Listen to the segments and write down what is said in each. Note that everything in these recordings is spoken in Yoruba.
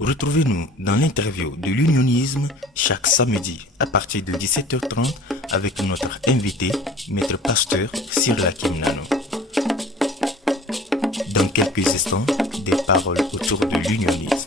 Retrouvez-nous dans l'interview de l'unionisme chaque samedi à partir de 17h30 avec notre invité, Maître Pasteur Sirlakim Nano. Dans quelques instants, des paroles autour de l'unionisme.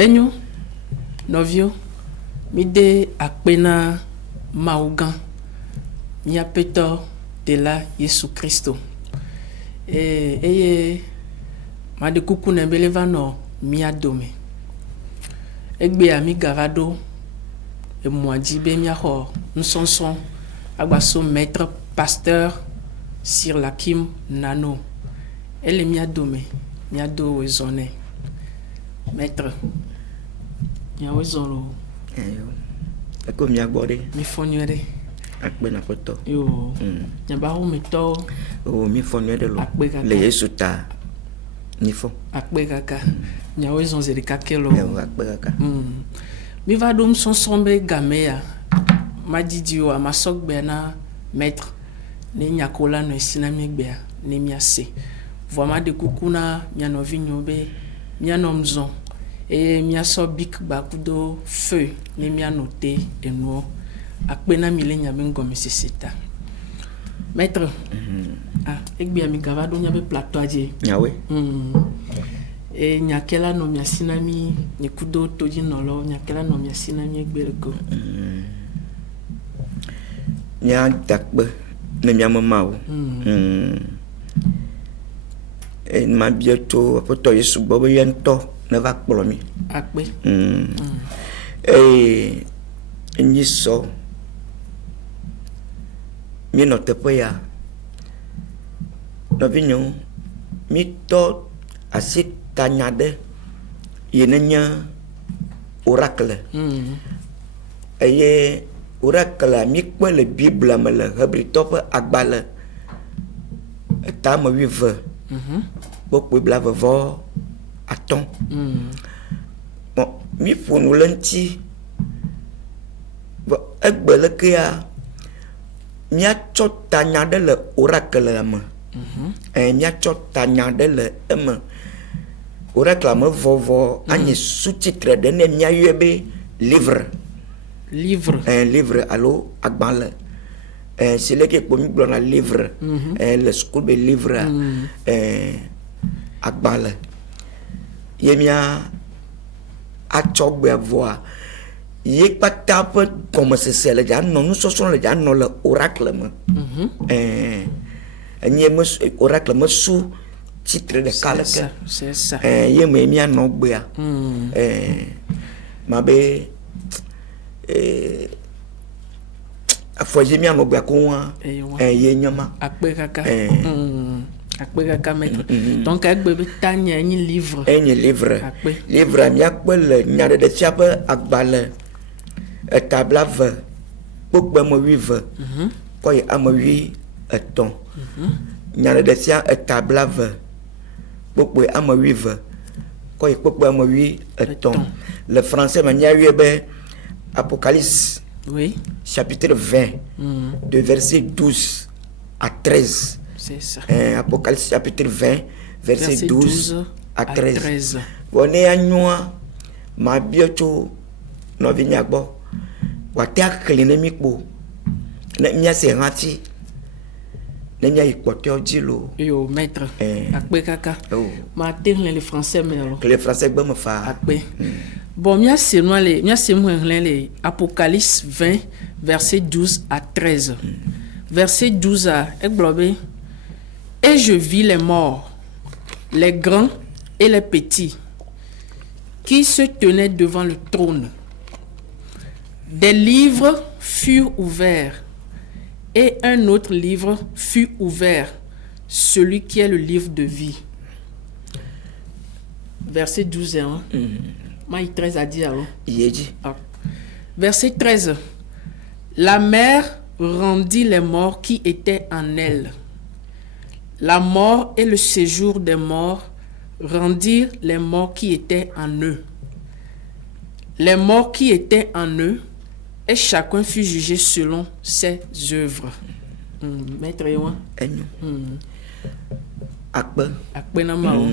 Enyo, novio, mide akpena maugan, miapeto de la Yesu Christo. Eye, made kuku nebeleva no miadome. Egbe ami gavado, e moadibe miaho, nsonson, agbaso maître pasteur Sirlakim Nano. Ele miadome, miado wezone. Maître. Yawe zolo. Ako mi agbore. Mi fonywere. Akpe na poto. Yo. Nyabaru meto. Oh, mi fonywere lo. Akpe kaka. Le Yesu ta. Ni fo. Akpe kaka. Nyawe zonzeli kakelo. Yo, akpe kaka. Mi va dom son sombe gamea. Ma didio ama sokbe na maître. Ne nyakola no sinami gbea. Ne miase. Voima de kukuna mianovi nyobe. Mianomzon. Et mia so bik bakudo feu ne mia noté et no akpena milenya bengo mesesita maître ekbi ami gavado nya be plateau aje Yawe et nyakela no mia sinami nikudo toji nolo nyakela no mia sinami egbereko nya takbe ne mia mama o et ma bientôt poto Yesu bobo yento ne va kplo mi akpe nyi so mi no teƒe ya novinyo mi to asi tanya de yenenya oracle eye oracle mi kpe le bible me le hebrito ƒe agbale eta me 8 bokpe blavevɔ atɔ̃ bon mi ƒonu le ŋuti egbe leke ya miatsɔ tanya ɖe le oracle me miatsɔ tanya ɖe le eme oracle me vɔvɔ anye sous-titre ɖe ne miayɔe be livre alo agbalẽ si leke kpo mi gblɔna livre le school be livre agbalẽ ye mia atsɔ gbea vɔa ye kpata ƒe gɔmesese le dza nɔ nusɔsrɔ̃ le dza nɔ le oracle me enye me oracle me su titre ɖeka leke ye me mianɔ gbea ma be afɔ ye mianɔ gbea ko wa ye nyama akpe kaka akpe kaka maître donc egbe be tanya nyi livre livre miakpe le nyaɖeɖe sia ƒe agbalẽ etabla ve kpokpe ame 8 kɔ yi ame 8 nyaɖeɖe sia etabla ve kpokpe ame 8 kɔ yi kpokpe ame 8 le français me miayɔe be Apocalypse chapitre 20 de verset 12 à 13. C'est ça. Apocalypse chapitre 20 verset 12 à 13. On est à nous, ma bioto, no vignagbo. Watia clean mi po. Ne mia se rati. Ne mia ikpote odilo. Yo maître. Akpe kaka. Ma terle le français mais alors. Que le français me fa. Akpe. Bon, mia se moi le Apocalypse 20 verset 12 à 13. Verset 12 à Eglobé. Et je vis les morts, les grands et les petits, qui se tenaient devant le trône. Des livres furent ouverts, et un autre livre fut ouvert, celui qui est le livre de vie. Verset 12 et 1. Maï 13 a dit alors. Verset 13. La mer rendit les morts qui étaient en elle. La mort et le séjour des morts rendirent les morts qui étaient en eux. Les morts qui étaient en eux, et chacun fut jugé selon ses œuvres. Maître Ewan. Akpe na mao.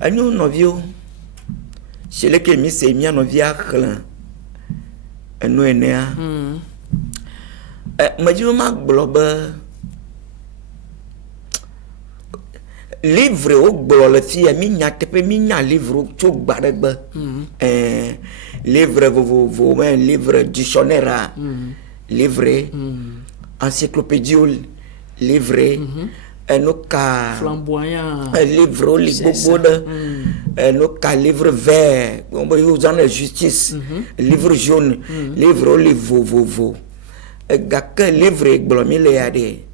Anyo novio. C'est le que mi se mi novia klan. Eno enea. Maji ma globe. Livre au bol fi mi nya tepe mi nya livre to gbadegbe. Livre vo un livre dictionnaire. Livre encyclopédie livre enoka flamboyant livre liboboda enoka livre vert on va use en justice livre jaune livre vo gaka livre gblomi le ade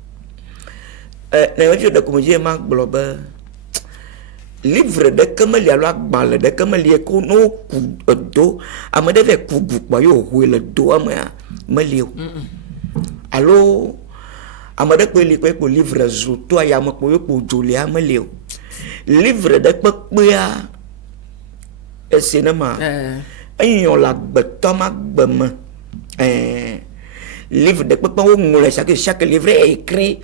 na yo de comme ma globe livre de comme li alo agbale de comme li ko no ku do amade ve ku gu pa yo hu le do ama mali allo amade ko li ko livre zo to ya mo ko joli amali livre de pe ya e cinéma ayon la betoma gbem livre de pe o ngole chaque livre est écrit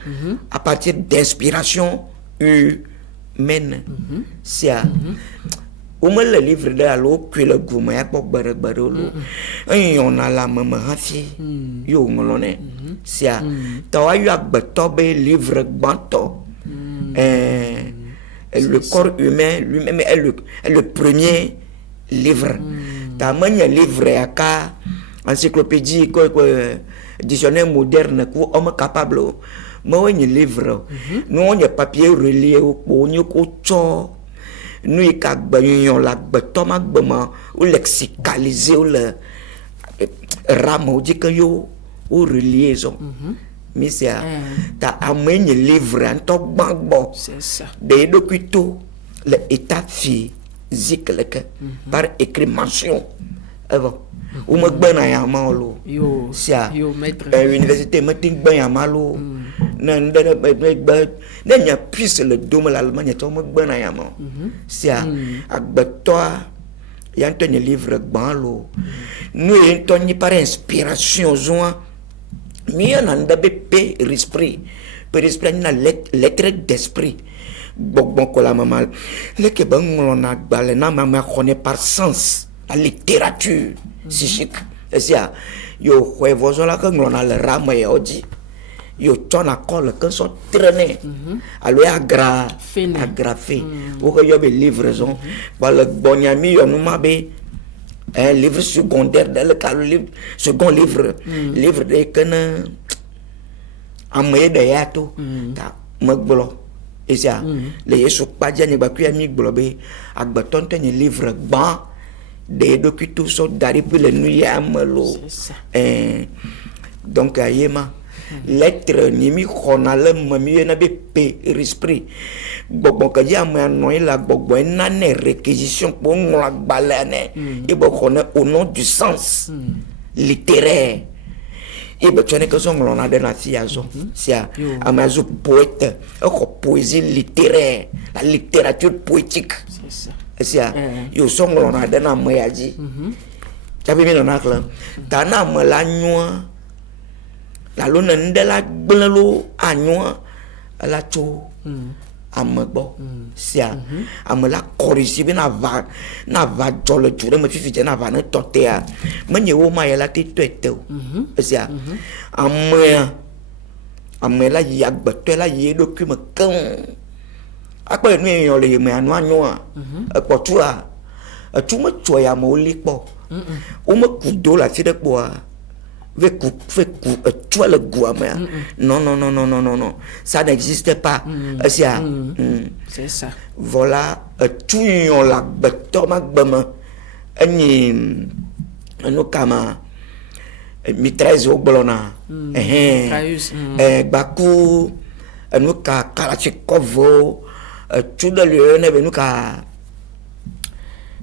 à partir d'inspiration humaine c'est o me le livre de allo que le gouma ya po gbere ayon na la mama hafi yo ngolone c'est tawa yo agbeto be livre gbanto le corps humain lui-même est le premier livre ta manya livre aka encyclopédie quoi dictionnaire moderne ko homme capable mo woni livre nous on y papier relié au ni ko cho nous ka gbanyon la gbeto ma gbema ou lexicaliser ou le ramo dit que yo ou reliaison mais c'est ta amené livre en to gbagbo c'est ça des documents l'état physique par écrit mention avant ou me gbana ya malo yo sia yo maître université me tin gban ya malo nan na nya puisse le dôme l'Allemagne to me gbana ya malo sia agbeto ya ntoni livre gbalo nous ntoni par inspiration zoa mi na ndabe pe esprit per esprit na lettre d'esprit bon ko la mamal le ke ban na gbale na ma connaît par sens la littérature psychique c'est yo huevos la que on a le rame et odi yo tona colle que sont traînés alors agrafé ou que yo be livraison par le bonyami yo no mabe un livre secondaire dans le cas livre second livre livre de kana amé de yato ta magbolo et ça les yesu pas jani ba kuyami gbolobe agbaton tani livre ban des documents sont d'arriver le nuit à malo donc ayema lettre ni mi khonale mami na be pe esprit gbogbo ka ya mo anoy la gbogbo na ne réquisition pour ngla balane et bo khona au nom du sens littéraire et be tone que son ngla de na siazo sia amazo poète ko poésie littéraire la littérature poétique c'est ça sia yo son ngla de na moyaji tabi mi na kla ta na mo la nyoa la lona ndela gbelo anyoa la cho amegbo sia ame la corrige be na va jole jure me fifi je na va ne totea menye wo ma ya la ti toete o sia ame la ya gbeto la ye do kume kan akpa nu eyan le me anu anyo a epotua atuma tso ya mo le po o me kudo la ti de po a ve ku toi le goût non ça n'existe pas c'est ça voilà tout on la beto ma gbama ani no kama mitraise o bolona baku no ka kalachikovo tout de lieu ne nous ka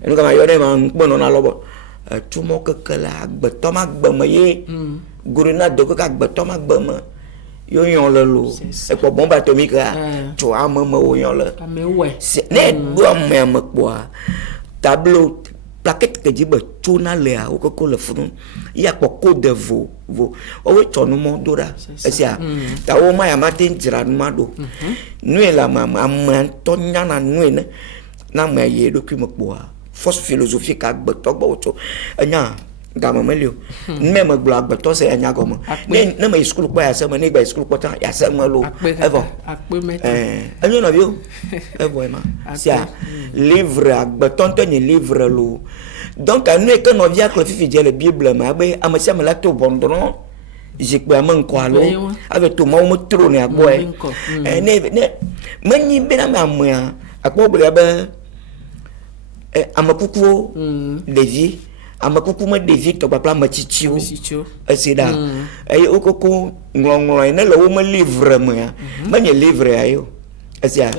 ma yone ma bono na lobo tout mon que la beto ma gbama ye guruna de ka beto ma gbama yo yon le lo e po bombe atomique tu a mama o yon le ne do me kwa tableau plaquette que dit beto na le o ko le funu ya ko de vo o we to no mo do da esia ta o ma ya matin jira ma do nu la mama am to nya na nu ne na ma ye do ki mo kwa force philosophique ak beto boto anya gama melio même blog beto se anya gomo ne na ma school kwa ya se ma ne gba school kwa ta ya se ma lo evo anya na bio evo ma sia livre ak beto to ni livre lo donc anu que no via que fifi le bible ma be amasia ma la to bondron je peux man kwa lo avec tout mo tro ne agboy ne mani be na ma moya akpo be ba amakuku Levi amakuku ma David to papa ma chichiu asida okoko ngolongolo ene lo ma livre ma nye livre ayo asia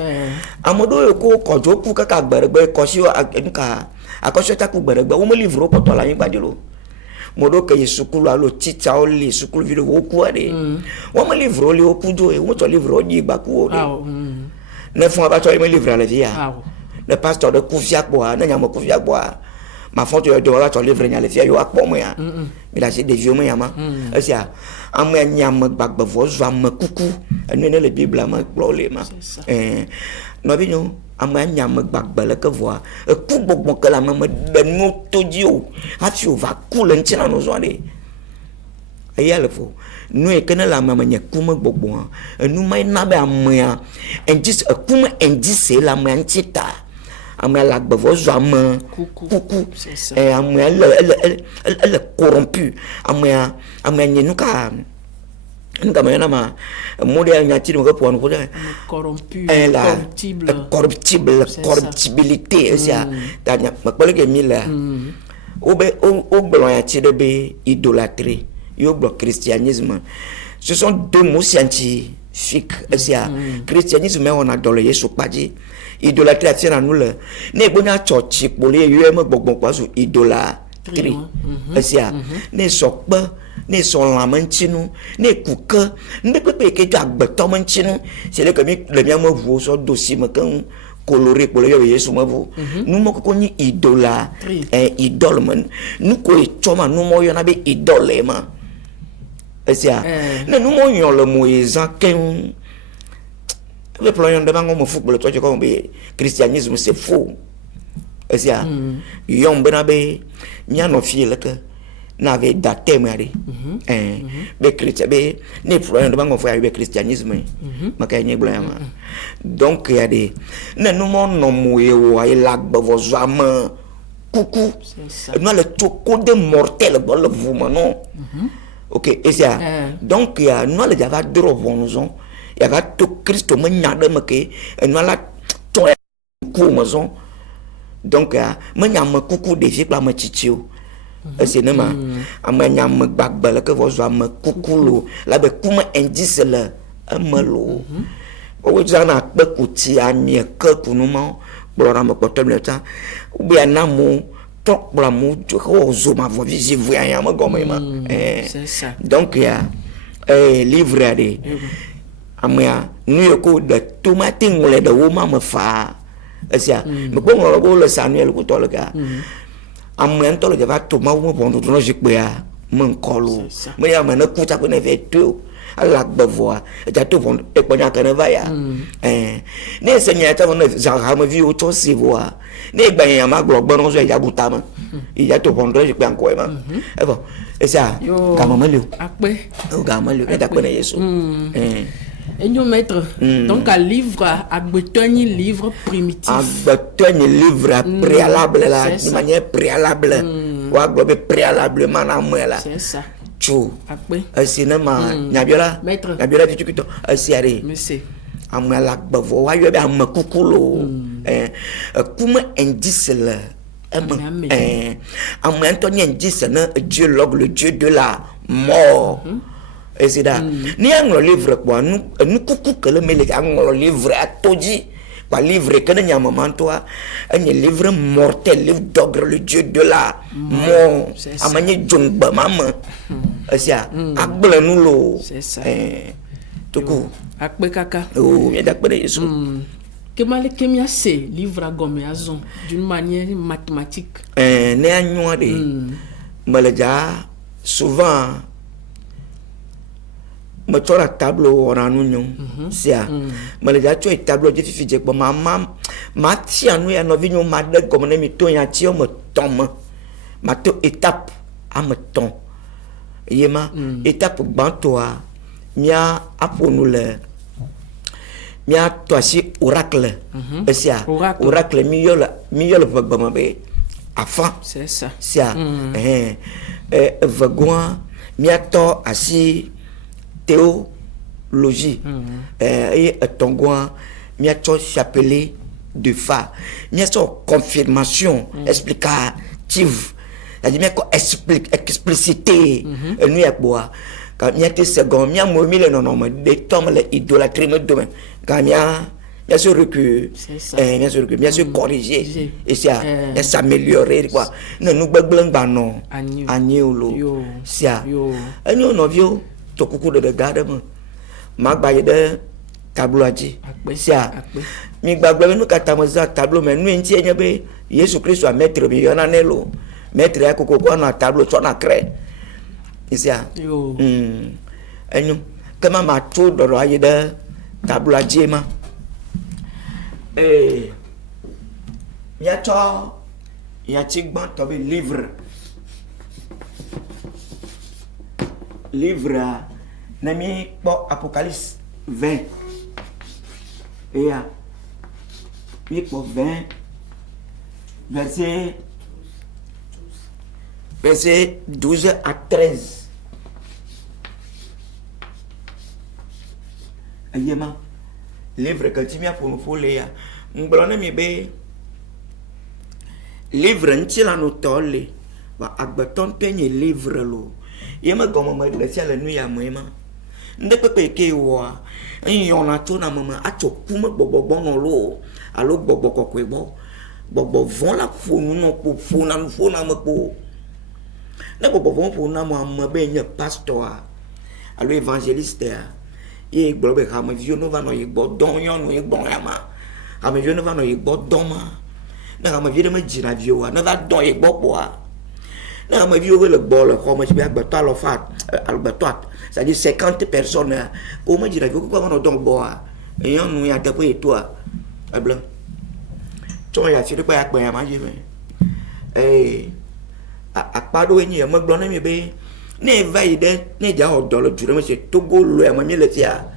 amodo ko kojo ku kaka gberebe ko si nka akosho ta ku gberebe wo ma livre ko to la yin gbadilo modo ke sukulu alo teacher o le sukulu video wo ku ade wo ma livre o le o ku jo e wo to livre o di gba ku o de ne fun aba to ma livre ala via le pasteur de Koufia boa na nyama Koufia boa ma fonte de la to livre nya le fia yo akpo mo ya mi la c'est des vieux mo ya ma esia am nyama gbagba vo zo am kuku enu ne le bible ma glo le ma no bi no am nyama gbagba le ke vo ku gbogbo ke la ma de no to di o ati o va ku le ntina no zo de aya le fo nu e ke na la ma nya ku ma gbogbo enu mai na be am ya endis ku ma endis la ma ntita amel la bevozo am coucou amel elle corrompu amel nyenuka nunca mayana ma modèle nyati mo ko ko corrompu corruptibilité ça tanya ma collègue mila o blon yati de be idolâtrie yo blon christianisme ce sont deux mots scientifiques ça christianisme on a dans le Yesu padji idolâtrie atira nous le ne bonya church polé yo me gbogbo pa so idolâtrie esia ne sokpa ne son lamentinu ne kuka ne pepe ke tu agbeto mentinu c'est le que le mia me vous so dossier me kan coloré polé yo Yesu me vous nous mo ko ni idolâtrie idole man nous ko choma nous mo yo na be idole ma esia ne nous mo yo le Moïse ken le plan de bango mo football to ko be christianisme c'est faux esia yom benabe nya no fie le que na ve daté mari be chrétien be ne plan de bango fo ya be christianisme ma ka nye blama donc il y a des ne nous mon no mo e wo ay lagba vo zama coucou no le toko de mortel bo le vous non OK esia donc il y a no le java dro bonzon ya ga to Christo me nyade me ke no la to ku maison donc me nyam kuku de fi pla me chichiu c'est nema am nyam gbagbele ke vo zo am kuku lo la be kuma indice le amelo o jana pe kuti anye ke kunu mo blora me potem le temps ou bien namu tok bla mu ko zo ma vo visible ya ma gomme ma c'est ça donc ya livre ade amia nu ko de tomate ngole de wo ma fa esia me ko ngolo go le Samuel ko to le ga amia to le va to ma wo bon do no jikpe ya me nkolo me ya me na ku ta ko ne ve to ala gbevoa jatu pon e ponya kana va ya ne se nya ta no za ha ma vi o to si voa ne gba yan ma glo gbon so ya buta ma ya to pon do je pe anko e ma e bon e sa ga ma le ape o ga ma le e ta pe na Yesu et nous maître donc un livre agbetonyi livre primitif agbetonyi livre préalable là de manière préalable wa globe préalablement na mo là c'est ça chu ape cinéma nyabiola maître nyabiola tukuto asiare monsieur amala gbavo wa yo be amakukulo kuma indice là Anthony indice na dialogue le dieu de la mort. Et c'est là. Ni un livre quoi, nous coucou que le mêlé un livre à toji, pas livre que n'y a moment toi, un livre mortel, livre d'ogre le dieu de la mort. A manier jumba maman. C'est ça. Akbla nulo. C'est ça. Tout coup. Akbe kaka. Oh, il y a d'acbla Yesu. Que m'a c'est livre à gomme à zon d'une manière mathématique. Né à noiré. Malaja souvent me tourne à tableau on a nous c'est malaja tu es tableau de fifi bon ma tia nous ya no vigno ma de comme ne mi to ya ti o me tom ma to étape à me ton yema étape bantoa mia aponou le mia toi si oracle c'est oracle miol bagba be afan c'est ça c'est vagon mia to asi théologie et tongoin mia to chapelet de fa mia to confirmation explicative c'est-à-dire mia ko explicité nous ya boa quand mia te second mia mo mille non de tom le idolâtrie me domaine quand mia se recul mia se corriger et ça s'améliorer quoi nous gbegbleng ba non agneolo ça nous no vio to kuku de garde ma gba de tableau aji ça mi gbagbe nous katamaza tableau mais nous nti enye be Jésus Christ a maître bi yona nelo maître ya koko ko na tableau to na cré ça enyo kama ma to do ayi de tableau aji ma ya cho ya chigban to be livre nami po Apocalypse 20 et ya mi po 20 verset 12 à 13 ayema livre que tu m'as pour nous lire ngbona mi be livre ntila no tole ba agbeton penye livre lo yema gomo ma de sia le nu ya moema nde pepe ke wo yona to na mama acho kuma gbogbo no lo alo gbogbo kokwe gbogbo von la fonu no po fona no fona ma po na gbogbo von fona mo am be nye pastor alo évangéliste ye gbogbo be ha ma vio no va no ye gbodon yo no ye gbon ya ma ha ma vio no va no ye gbodon ma na ha ma vio ma jira vio wa na va don ye gbogbo a na ma vio le bol comme je bien gbeto alo fa albeto c'est-à-dire 50 personnes pour me dire que quoi on donc boa et on nous y a tapé toi blanc toi ya ci pas ya ma je a pa do ni ma gbon na mi be ne veille de ne ja o le jure monsieur Togo lo ma mi le tia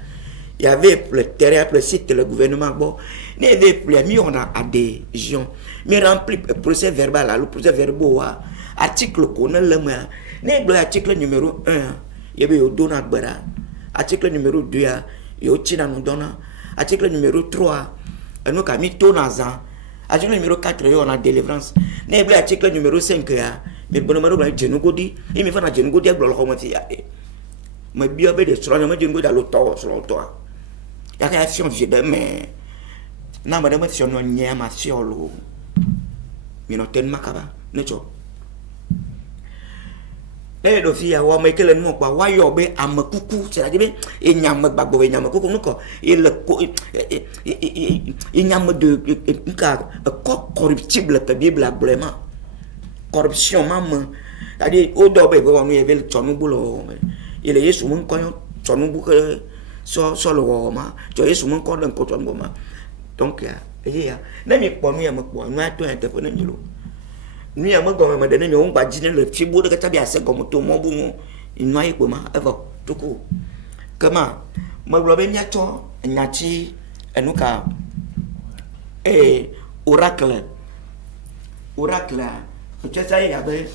il y avait le terrain pour le site le gouvernement bon ne avait plus mis on a adhésion mais rempli procès verbal le procès verbal article qu'on a le ma ne article numéro 1 yebe yo dona gbara article numéro 2 yo china no dona article numéro 3 eno ka mi to na za article numéro 4 yo na délivrance ne ble article numéro 5 ya me bono maro ba jenu godi e mi fa na jenu godi aglo ko mo ti ya ma bi obe de soro ma jenu godi alo to soro to ya ka action je de me na ma de ma tion no nya ma si olo mi no ten makaba ne cho do fia wa me kele no pa wa yo be amakuku c'est à dire e nyam gbagbo e nyam kuku nuko e le ko e nyam de ka corruptible que bible a vraiment corruption mam c'est à dire o do be wa no e vel chonu bulo il est yesu mun ko tsɔnu bu ke sɔ le wɔwɔ ma tsɔ yesu me kɔ ɖe ŋkɔ tsɔnu ma donc eye ya ne mi kpɔ nu ya me kpɔ nu atɔ ya teƒe ne mi lo nu ya me gɔme me ɖe ne mi wo ŋgba dzi ne le fi bo ɖe kata bi ase gɔme to mɔ bu ŋu nu ayi kpo ma evɔ toko kema megblɔ be miatsɔ nyatsi enu ka oracle tsɛsa ye ya be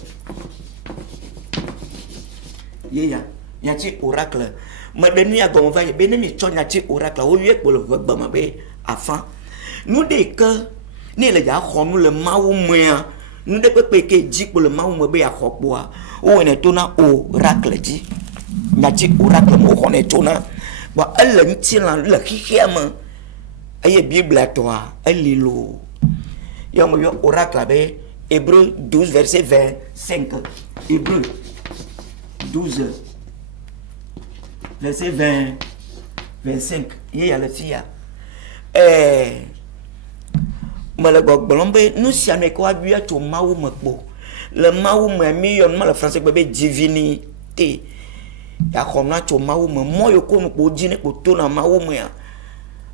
ye ya nyatsi oracle me ɖe nu ya gɔme va yi be ne mi tsɔ nyatsi oracle wo yɔ kpo le vegbe me be afã nu ɖe ke ne le ya xɔ nu le mawu mea nu ɖe kpekpe ke dzi kpo le mawu me be ya xɔ kpoa wo wɔnɛ to na oracle dzi nyatsi oracle me wo xɔnɛ to na bon ele ŋutilã le xixia me eye biblia tɔa eli lo yɔ me yɔ oracle be Hébreux 12 verset 25 Hébreux 12 verset 25 ye ya le fia me le gbɔgblɔm be nu sia nu ke woabia tso mawu me kpo le mawu me mi yɔ nu le français gbe be divinité ya xɔ nua tso mawu me mɔ yo ko nu kpo dzi ne kpo to na mawu mea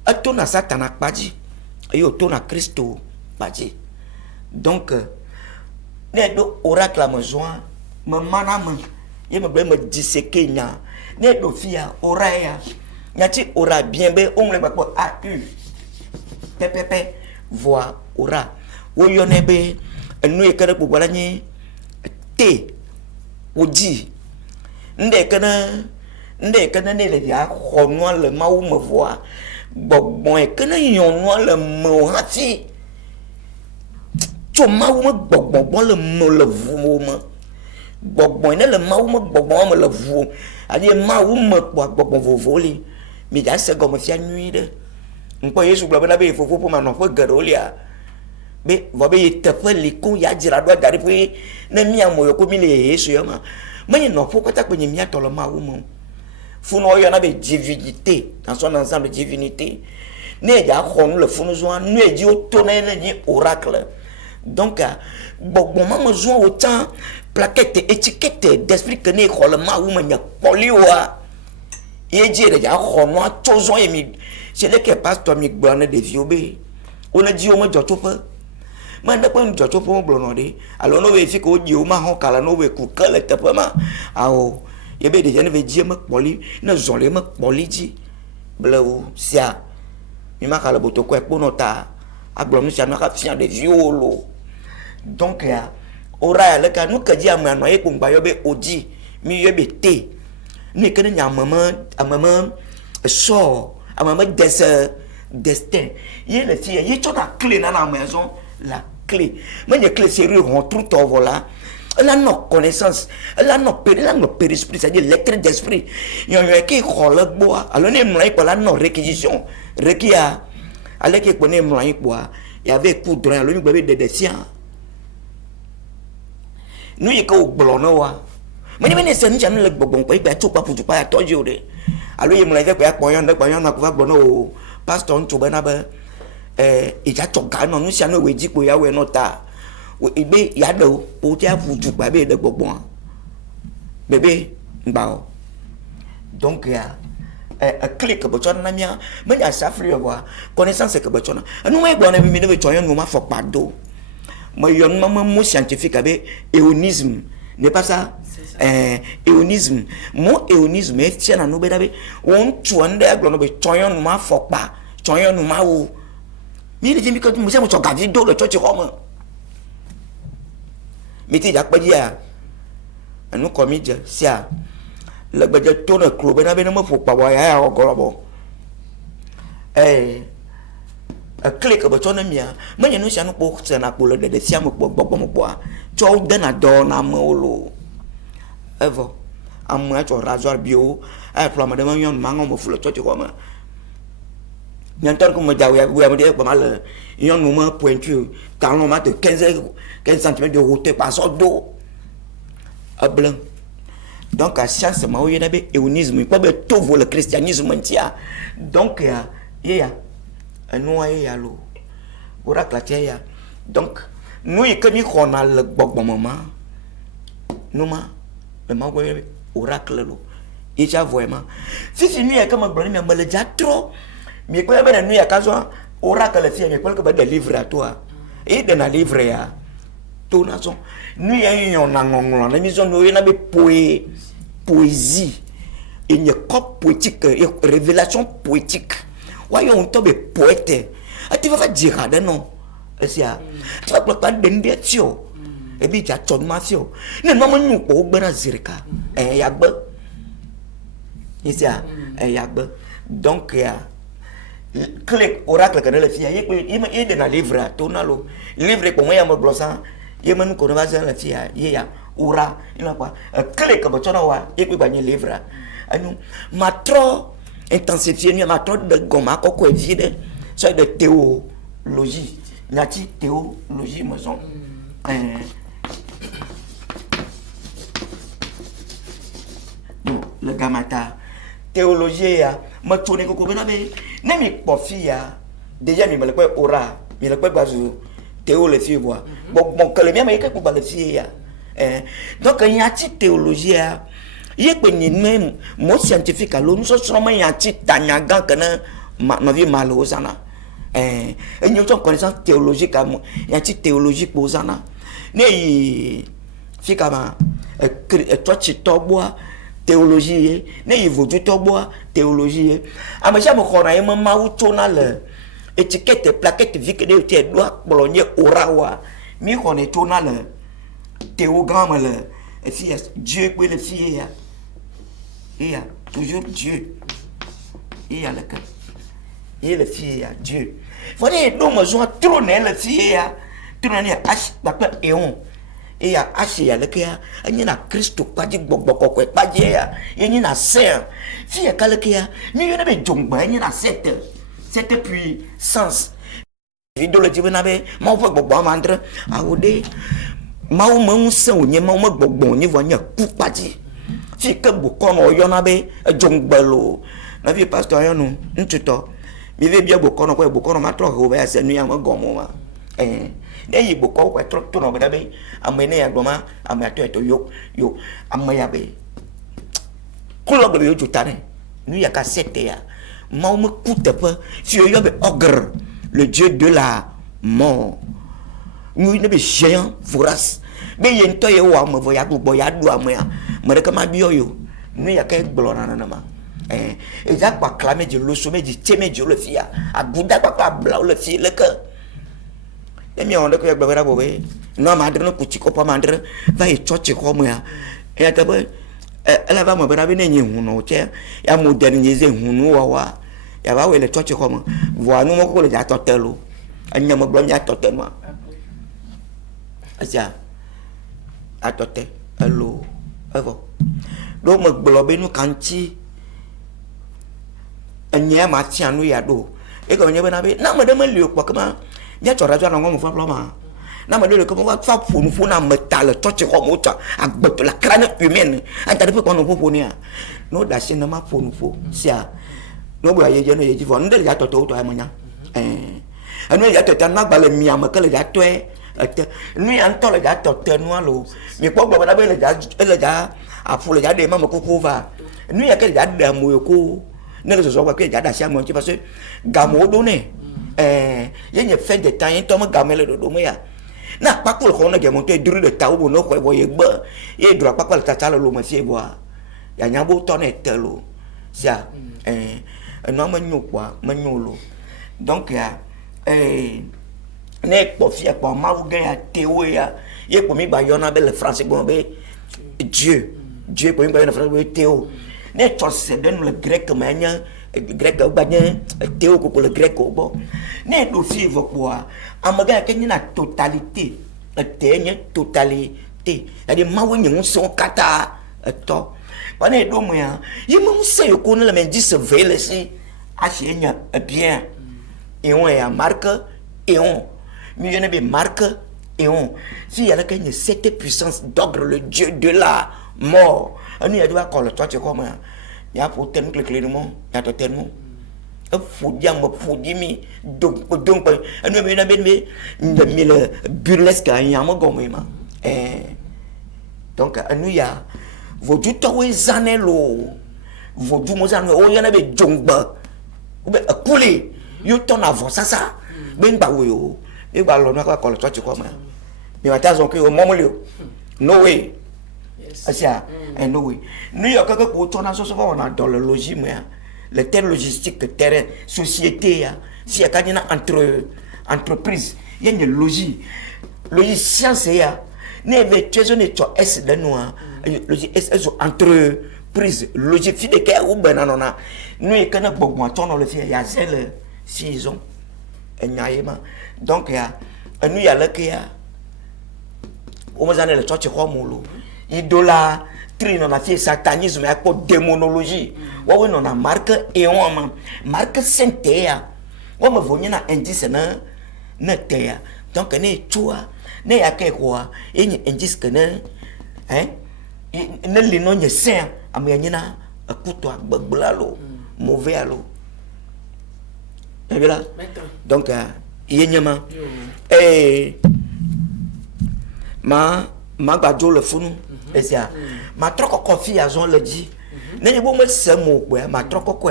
eto na satana kpadzi eye wòto na kristo kpadzi donc ne do oracle me zɔa me mana me ye me gbe me diseke nya ne do fia ora ya nyatsi ora bien be o ŋlɔ gbakpɔ au pɛpɛpɛ voa ora wo yɔnɛ be enu yi ke ɖe gbogbo la nye te wodzi nde ke ne le ya xɔ nua le mawu me voa gbɔgbɔ yi ke ne yɔ nua le me o hafi tso mawu me gbɔgbɔ le me le ʋuwo me gbɔgbɔ ne le mawu me gbɔgbɔ me le ʋuwo adi mawu me kpɔ gbɔgbɔ vovovo li mi dza se gɔme fia nyui ɖe nkpɔ yesu gblɔ bena be fofo ƒe manɔƒe geɖewo lia be vɔ be ye teƒe li ko ya dzra ɖo da ɖi ƒe ne mia mo yoko mi le yesu yɔ ma menye nɔƒe kɔta kpe nye mia tɔ le mawu me funu wɔyɔna be divinité dans son ensemble divinité ne ya xɔ nu le funu zɔa nu edzi woto na ne nye oracle donc gbɔgbɔ ma me zɔa wo tsã plaquette étiquette d'esprit que ne xɔ le mawu me nye kpɔli oa ye dzi le ya xɔ nua tso zɔ ye mi c'est le que pasteur mi gblɔ ne ɖeviwo be wo ne dzi wo me dzɔtsoƒe me ne ƒe dzɔtsoƒe wo gblɔ nɔ ɖe alo ne wo fi ke wo dzi wo ma hɔn kala ne wo ku ke le teƒe ma awo ye be ɖevia ne ve dzi me kpɔli ne zɔ le me kpɔli dzi ble wo sia mi ma ka le botokɔe kponɔ ta agblɔ nu sia nu aka fia ɖeviwo lo donc ya ora ya le ka nu ke dzi ame anɔ ye kpo ŋgba yɔ be odzi mi yɔ be te ne ke ne nya ameme sɔ ameme dese destin ye le fie ye tsɔ na clé na maison la clé me nye clé sérieux on tout tɔvɔ la elle a no connaissance elle a no périsprit c'est-à-dire lettre d'esprit yɔnyɔ ke xɔ le gbɔa alo ne mlɔ kpɔ la no réquisition rekia ale ke kpɔ ne mlɔ kpɔa y'avait coup droit alo mi gbe be dede sia nu yi ke wo gblɔ ne wa me ne se nu le gbɔgbɔ kpɔ ikpe tso kpapu tukpa ya tɔdzi o de alo ye mlɔ kpɔ ya kpɔ yɔn de kpɔ yɔn na ko va gbɔ ne o pasteur ŋutsu bena be idza tsɔ ga nɔ nu sia no we dzi kpo ya we no ta be ya de o tia fu tukpa be de gbɔgbɔ bebe ngba o donc ya clique be tsɔ na mia me nya safri wa connaissance ke be tsɔ na enu me gbɔ na mi ne be tsɔ yɔn no ma fɔkpa do me yɔn ma mo scientifique abe éonisme n'est pas ça éonisme mo éonisme e tia na no be da be won tu ande agblɔ no be tsɔ yɔn no ma fɔkpa tsɔ yɔn no ma wo mi le jemi ko mo se mo tsɔ gavi do le church home mi ti ja kpe dia anu ko mi je sia le gbeje to na kro be na be no mo fɔkpa wa ya ogolobo clique be tsɔ na mia me nye nu sia no kpo se na kpo le de sia mo kpo gbɔgbɔ mo kpoa tsɔ de na do na me wo lo evo amua tsɔ rasoir bio ai plama de me yon mango mo fu le church home Nyantar ko me jaw ya me de ko mal yon mo pointu talon ma de 15 cm de hauteur par so do a blanc donc à science ma o yena be éonisme pas be to vo le christianisme ntia donc ya anu ya lo oracle tia donc nous y que mi xona le gbogbo mama nous ma le ma go oracle lo Et ça vraiment. Si c'est nous qui comme problème mais le déjà trop. Mais quoi ben nous qui quand oracle le fille mais quoi que ben des livres à toi. Et de na livre ya. Tout nation. Nous y a une ngonglo na mission nous y na be poésie. Il y a cop poétique, révélation poétique. Ouais on tombe poète. Tu vas dire non. C'est ça. Tu vas pas demander tio. Et puis tu as ton mafio. Ne non mais nous ko gbera zirika. Ya gbe. C'est ça. Ya gbe. Donc ya clic oracle que le fille il de na livre tonalo. Livre pour moi ya me blossant. Il me connaît pas la fille ya ora il a quoi. Clic comme tu wa et puis gagner livre. Anu ma trop intensifier ma trop de goma ko ko vide. C'est de théologie. Nati théologie maison. Le gamata théologie ya ma tourner ko bena be ne mi pofi ya déjà mi le quoi ora mi le quoi bazu théo le fille voix bon que le mien mais que pour le fille ya donc il y a ti théologie ya il peut ni même mot scientifique à l'eau nous sommes il y a ti tanyagan que na vie malosana et nous avons connaissance théologique à moi il y a ti théologique pour ça ne fika toi tu tobois théologie ne il vaut du tobois théologie ah mais j'aime qu'on a un maou tonal étiquette plaquette vike de te doit bologner orawa mi qu'on est tonal théogramme le fille Dieu pour le fille il y a toujours Dieu il y a le cœur et le fille à Dieu. Voilà, donc moi trop né le fille à trop né H d'accord et on et à H et à le cœur il y a Christ pas dit boko quoi pas dire il y a saint fille à le cœur mais il y a des jongba il y a cette puissance vidéo le dieu n'avait moi pas bobo mandre à odé mau mau so ni mau mo bobo ni vonya coup pas dit fille que boko no yo n'avait jongba lo na vie pasteur yo non ntuto mi ve bien bokono ma tro ho ba se nu ya mo gomo ma ne yi boko ko tro to no be be amene ya goma amato to yo amaya be kulo be yo jutane nu ya ka sete ya ma me coûte pas si yo be ogre le dieu de la mort nu ne be géant vorace be yen to ye wa mo ya gbo ya du amaya mo de ka ma bi yo nu ya ka gboro na ma et ça pas clamer de le sommet du témé de le fia à bouda papa blanc le fia le cœur et mi on de que babara bobé non madre no kuchi ko pa madre va e choche ko mo ya et atabe elle va mo bana be nenye hu no che ya moderniser hu no wa ya va we le choche ko mo vo anu mo ko le ja totelo anya mo blo nya totelo aja atote hello evo do mo blo be nu kanchi anya ma tianu ya do e ko nya bana be na mo de ma liu po kama ya chora jwa na ngo mo fa ma na mo de ko mo fa fu na metal touch ko mo ta agbeto la crâne humaine anta de ko no fo ni a no da se na ma fo sia no bo ye je no ye ji fo nde ya to mo nya anu ya to ta na gba le mi am ke le ya to nu ya nto le ya to nu alo mi po gbo bana be le ja afu le ja de ma mo ko va nu ya ke ja da mo ko ne le so que ya da sia mo parce que gamo do ne ye ne fait de temps yin to mo gamele do mo ya na pa ko ko na gamo to duru de tawo bo no ko bo ye gba ye dura pa ko ta ta lo mo fie bo ya nya bo to ne te lo sia no ma nyu kwa ma nyu lo donc ya ne po fie pa ma wo ga ya tewo ya ye po mi gba yo na be le français bo be Dieu po mi gba yo na français bo teo ne c'est dans le grec mania grec bagné théo ko le grec bo ne do suivre quoi amaga ke ni na totalité ténye totalité c'est-à-dire ma woni on son kata to bana do mo ya yimo se ko na me dit se vele si achenya bien et on ya marque et on mi je ne be marque et on si y a que cette puissance d'ogre le dieu de la mort anu ya doit ko le toi tu comme ya faut ten clairement ya to ten mo faut dire mo faut dire mi donc anu me na ben me le burlesque ya mo gomo ma donc anu ya vo du to we zanelo vodou moza no o yana be jongba o be akule yo ton avant ça ben ba wo e ba lo na ko le church ko ma mi mata zon ke o momolio no way asia no way New York ko to na so on a dans le logis mais le terme logistique terrain société si ya kanina entre entreprise il y a une logique science ya ne ve tu ne to s de noa logique s entreprise logique fi de ke ou benanona nous e kana gbogbo ton le fi ya zel saison enyayema donc ya nous ya le ke ya o mo zane le church ko molo idola trino na fi satanisme ya ko démonologie wa we no na marque et on marque sainte ya wa me vonye na indice na terre donc ne tua ne ya ke quoi et ni indice que ne ne le non ye saint amenya na akuto agbaglalo mauvais alo et bien donc yenyama ma gbajo le funu esia ma troko kofi azon le di ne ni bo me se mo pe ma troko ko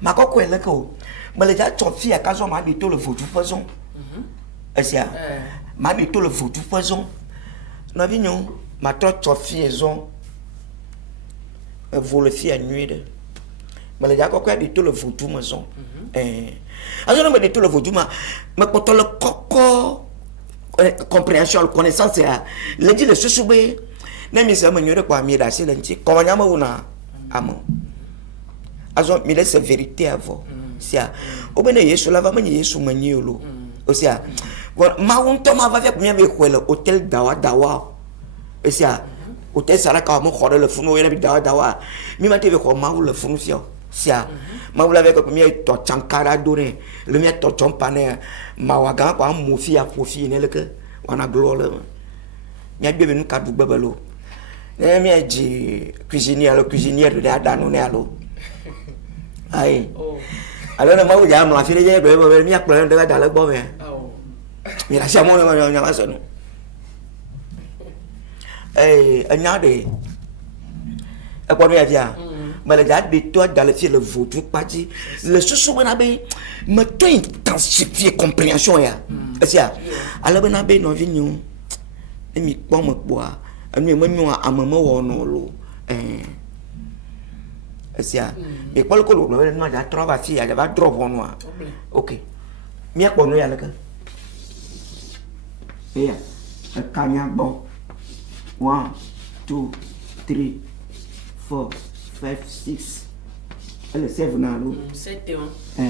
ma ko le ko me le ja tofi a kazo ma bi to le vodou façon esia ma bi to le vodou façon na vi nyon ma tro tofi ezon vo le fi a nuit de me le ja ko bi to le vodou maison azon me de to le vodou ma me ko to le koko compréhension connaissance le dit le soussoubé nemi sa menyore kwa mi da se lenti ko nyama una amo azo mi laisse vérité avant sia obene yesu lava manye yesu manyolo osia ma unto ma va faire bien be kwele hôtel dawa sia hôtel saraka mo khore le funu yele bi dawa mi ma teve ko ma le funu sia ma vous l'avez comme mi to chankara dore le mi to chompane ma waga kwa mofi a profi ne le ke wana gloire mi bi be nu kadu babalo mi ji cuisinier de adano ne alo ai alors ma vous ya ma fi je be mi akplo de da le gbo me mi la siamo nya ma so no anya de e ko no ya dia mais les gars de toi dans le ciel le vaudou pas dit le sous benabe me to intensifier compréhension ya c'est alors benabe no vinyo emi po mo boa anu me nyu amama wo no lo c'est mais quoi le colo no no ja trova fi ya va drop on wa OK mi akpo no ya le ka ya kanya bo 1 2 3 4 5 6 elle c'est venalo 7 et 1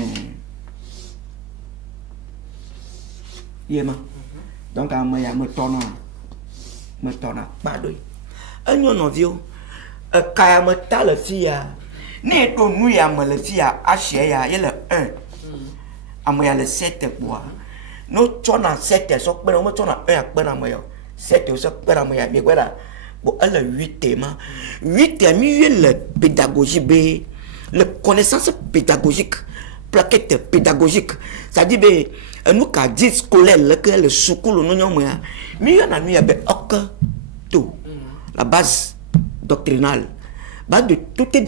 yema donc à moi me tona pas de agnon no vieux kaya me ta le fia ne to nu ya me le fia a che ya le 1 a moi le 7 bois no tona 7 so pe no tona 1 a pe na mo yo 7 so pe na mo ya bi kwela bon elle a 8 thèmes 8 thèmes le pédagogie b le connaissance pédagogique plaquette pédagogique ça dit be nous ka dit scolaire le sukulu no nyomo ya mi ya na nu ya be ok tout la base doctrinale base de tout est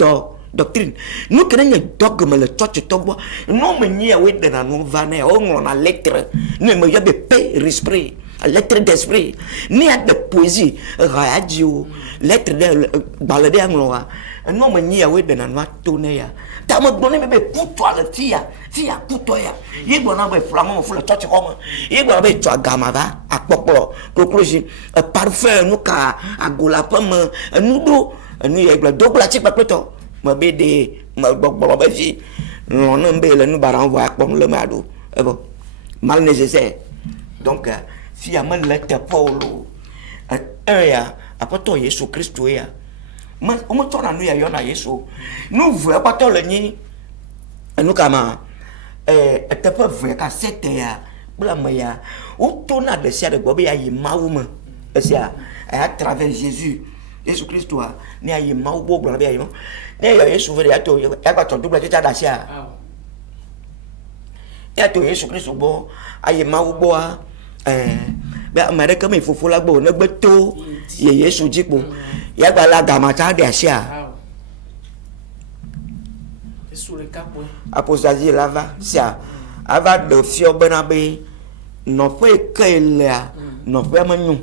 doctrine nous connaissons dogme le church tobo non me nia we de na no vane on na lettre ne me ya be paix esprit lettre d'esprit ni a de poésie radio lettre de balade angloa non me nia we de na no tourner ya ta mo donner me pour toi le fia pour toi ya ye bona be flango fu le church comme ye bona be to agama va akpoklo conclusion parfum nous ka agola pam nous do nous ye gla dobla ti papeto ma bede ma gbogbo ba fi non non be le nous ba renvoyer comme le mado bon mal nécessaire donc fia man lette Paulo ya apoto Yesu Kristo ya man o mo tona nu ya yona Yesu nu vu apoto le ni anu kama etepe vu ka sete ya bla ma ya o tona de sia de gbo ya yi mawu sia à travers Jésus Kristo ni ayi mawu bo bla ya yi mo ne ya Yesu ve ya to ya ka to dubla tita da sia ya to Yesu Kristo bo ayi mawu bo be America me fufu la gbo na gbe to ye Yesu jipo ya gba la gama ta de asia Apostasie là va ça ava de fio benabe no pe kele no pe manu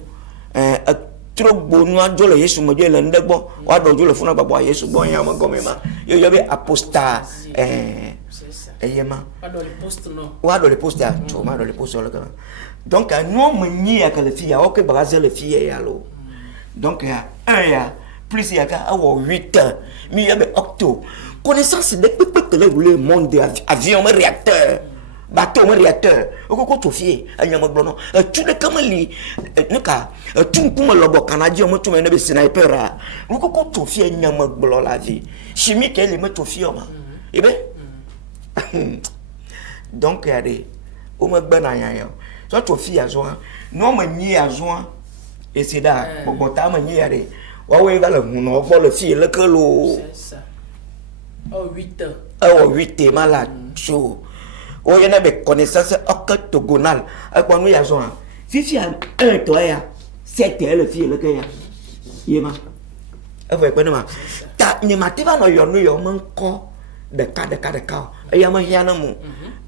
trop bonu ajo le Yesu mo je le ndegbo wa do jo le funa babo Yesu bon ya mo gomi ma yo be aposta yema wa do le posta to ma do le posta le gama donc nous me nie que le fille o que braser le fille ya lo donc ya plus il y a 8 ans mais il y a 8 connaissance de que le monde de avion réacteur bateau réacteur ko to fie anyama blono tu de kamali nuka tu kuma lobo canadien mo tu me be sniper a ko to fie anyama blo la vie chimique elle me to fie ma ebe donc ya de o me gba na yan yo so to fie azo no ma nyi azo et c'est là bon ta ma nyi ya de wa we va le no bo le fie le que lo c'est ça 8 ans 8 malade chaud. Oh, il y a des connaissances octogonales. Quand nous y avons si un toi, c'est le fille le cas. Il m'a. Vous voyez, ta ni mativa no yo manco de cas. Il y a un yana mu.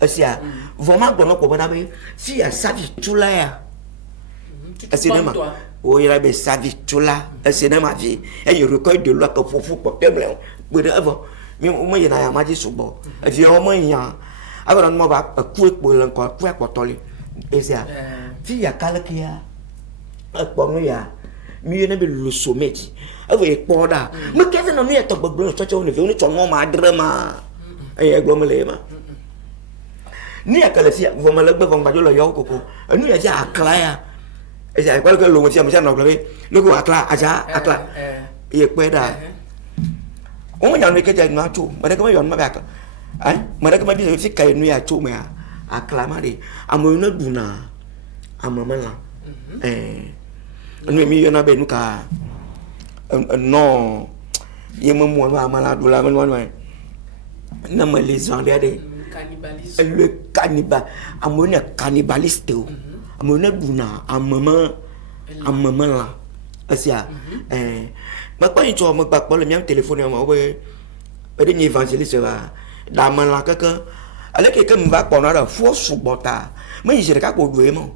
Asia, vraiment dans ko bana be si a savi tula. Asia ma. Oh, il y a des savi tula. Asia ma vie. Et il recueille de l'eau pour pour table. Mais moi il y a ma dit subo. Et puis au moins il y a agora não vai cueco com potoli esse filha cala que a bom ya mi ne be lo someti ave poda me quer não ia to bobro to cho ne vi ni to no ma drama ai gbo me le ma ni akala filha vou me legbe vão bajo lo yo koko nu ya ja akla ya esse qual que lo mo tia mo no le ko akla aja akla ye peda o mo ya no ke ja no atu ma de ko yo no ma ba mereka mesti fikir kayak ni acu mea aklamari amoyuna duna amamela ni mi yana be nuka no ye memuan amala dula memuan nama les gens de le cannibal amoyuna cannibaliste amoyuna duna amamela asia makpa itu makpa le miam telefon yang mau be ada ni evangeliste ba daman la que allez quelqu'un me va prendre la force bota mais je regarde au douément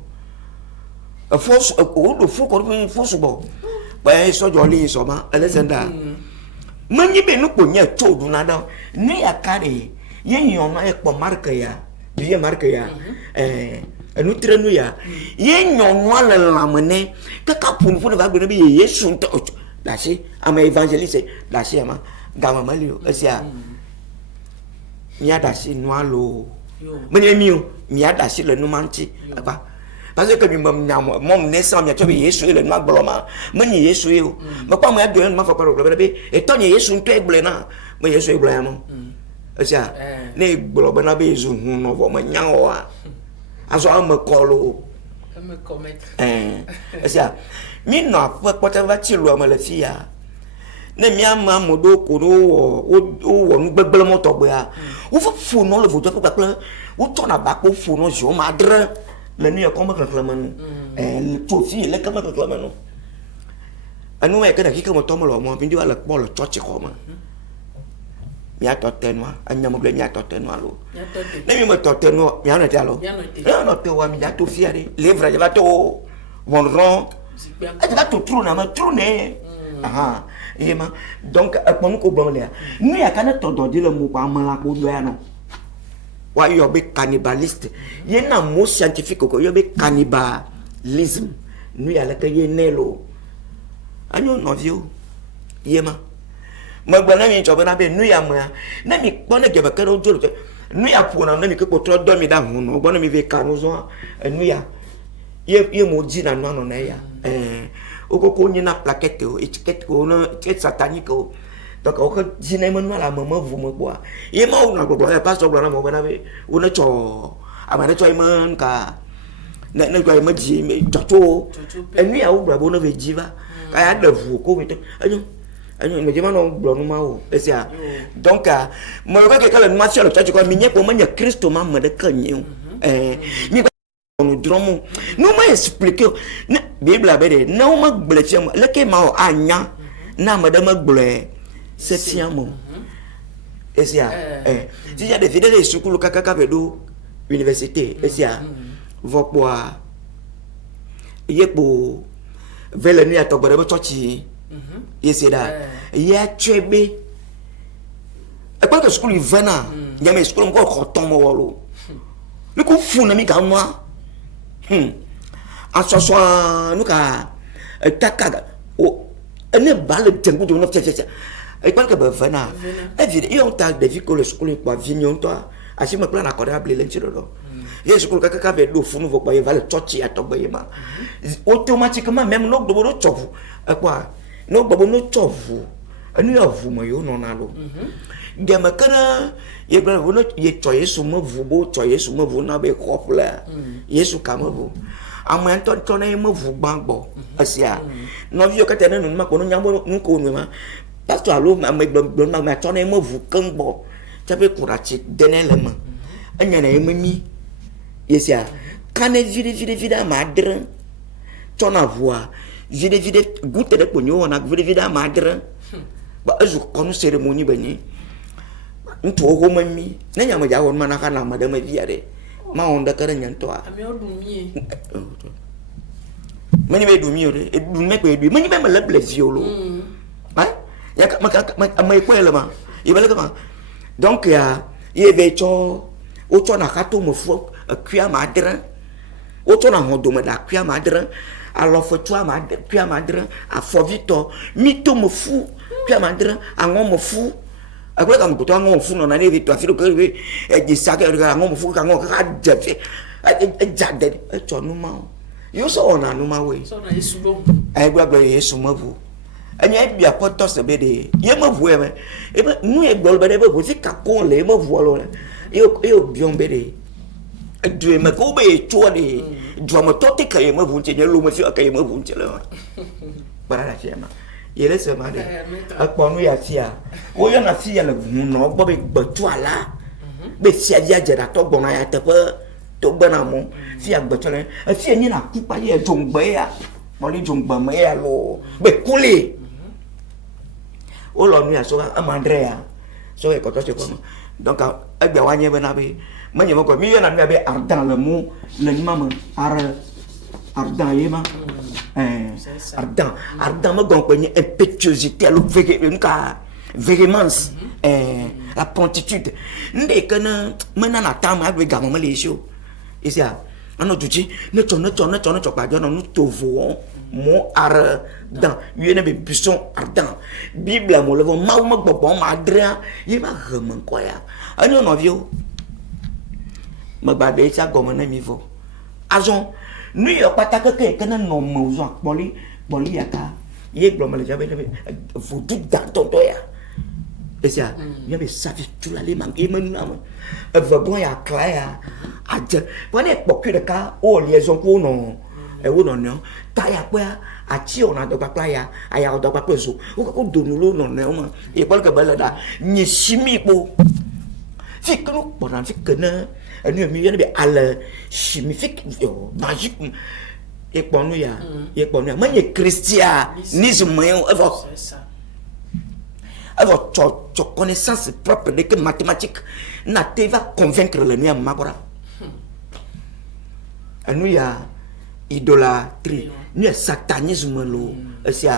force au de fou qu'on force bon ben so joli so ma alexander man yi be no ponya chodu na da ni akare yen yon na e po marque ya vie marque ya nous trenu ya yen yon no la mene que ka pour va gbe be yesu nto la si ama évangéliste la si ama gama malio esia miadasi noalo menemiu miadasi le numanti apa parce que mon naissance mi atobe yesu le no agbloma meni yesu yo ma pa mo ado ma fa paro be e to ni yesu nto egble na mo yesu egble ya mo asia ne egble na be yesu hu no vo ma nyawo a aso am kolo me commettre asia mi no pa pota va ti lo ma le fia ne mi ama modo ko o nu gbegbele moto gbe a o fu no le voto pa pla o to na ba ko fu no jo ma dre le ni e ko ma reclame no le to fi le ka ma reclame no anu e ka da ki ka mo to mo lo mo bi di ala po lo church ko ma mi a to tenwa anya mo gle mi a to tenwa lo ne mi mo to tenwa mi ana ti alo no to wa mi a to fi ari livre ja to won ron a ja to trou na ma trou ne aha yema donc pon ko bon le nu ya kana to do di le mu pa mala ko do ya no wa yo be cannibaliste ye na mo scientifique ko yo be cannibalisme nu ya le ke ye nelo anyo no vio yema mo gba na mi to na be nu ya mo na mi pon ge ba kero jolo nu ya pu na mi ko to do mi da hu no gbo na mi ve kanu zo nu ya ye mo ji na no na ya oko ni na plaquette étiquette ko no étiquette satanique ko donc oko jine mo la mama vu mo kwa ye ma una ko ya pastor bla na mo na be una cho amane cho iman ka na ko ma ji me cho enu ya u bla bo no ve jiva ka ya da vu ko me anyo me jema no bla no ma o esia donc mo ko ke kala ma sia lo cho ko mi nye ko ma nya Kristo ma ma de kanyi mi nous dromo nous m'a expliqué bible abede na ma gbleche le ke ma anya na ma de ma gble septiamo et c'est si il y a des vidéos de school kaka vedo université et c'est va quoi il est pour vers la nuit à tomber dans church et c'est là il y a tué et pas que school il vena il y a mes school encore tombe walo le coup fou na mi ka moi asoswa nuka taka o ene balle tempo de notre tete et pas que vena et vide et on t'a des que le school quoi vignon toi asi me plan accorder à blé l'intérieur et school kaka be do funu vo ba le church à tomber ma automatiquement même no do do chofu quoi no bobo no chofu anu ya vu mo yo no na lo dem kana ye bla vono ye choye sumo vubo choye sumo vona be kopla yesu kamavu amen to na mo vu gbangbo asia no vi ka tene no ma ko no nyambo nko no ma pastor alo ma blon ma to na mo vu kangbo tabe kurachi denele ma anya na yemmi yesia kane vide ma dre to na voa vide goutte de ponyo na vide ma dre ba azu kono cérémonie bani nto ho mami na nyama ja won mana kana madama viare ma onda kara nyanto a ami odumie mani be dumie re e dumme ko e du mani be ma la violo hein ya ma ko elema ibele kama donc ya yebe cho o cho na kato mo fu kwia ma dran o cho na hodo ma da kwia ma dran alors faut toi ma kwia ma dran a fo vito mito mo fu kwia ma dran a ngom mo fu agora quand tu as un fou non allait tu as fait que et dit ça que un fou quand on a déjà jade et tu nous ma yo so on a nous ma we so na yesu bo ai gba gba yesu ma bu anya bia poto se be de ye ma vu e e nu e gol be de bo si ka kon le ma vu lo yo bion be de du me ko be cho de du ma to te ka ye ma vu ti ne lo ma fi ka ye ma vu ti le bara la chema il est seulement à quoi nous y a tia o ya na tia le no bo be gbetua la be tia dia jera to gbona ya te to gbona mo fi agbetua le fi ni na ku pa ye jongbe ya mo li jongba me ya lo be kule o lo nu ya so amandrea so e ko to se ko donc e gbe wa nye be na be ma nye mo ko mi ya na be ardan le mo le ni mama ardan yema ardent me gon une impétuosité véhémence la promptitude ndé que maintenant na tam avec gamin les choses et ça on dit ne tourne pas dans nous tovo mon ardent yene be buisson ardent bible mo le ma gbogbo ma dra y ma remen quoi ya ani no vio ma ba be ça gomme na mi vo azon nous y a pas ta que na no mo zo boli yaka ye gloma le jabe vous tout dans ton ya et ça il y avait ça tu la les manquer maintenant va bon ya clair a je bon est beaucoup de cas oh liaison ko non e wo non ta ya kwa a chi ona do papa ya aya do papa so o ko do nulo non ne ma e pas que bala da ni chimie po fi que nous bon fi que na nous mi bien be al chimique magique et pour nous ya et pour nous mais christianisme avoir connaissance propre de que mathématiques na te va convaincre le nuit mabora nous ya idolâtrie nous satanisme lo c'est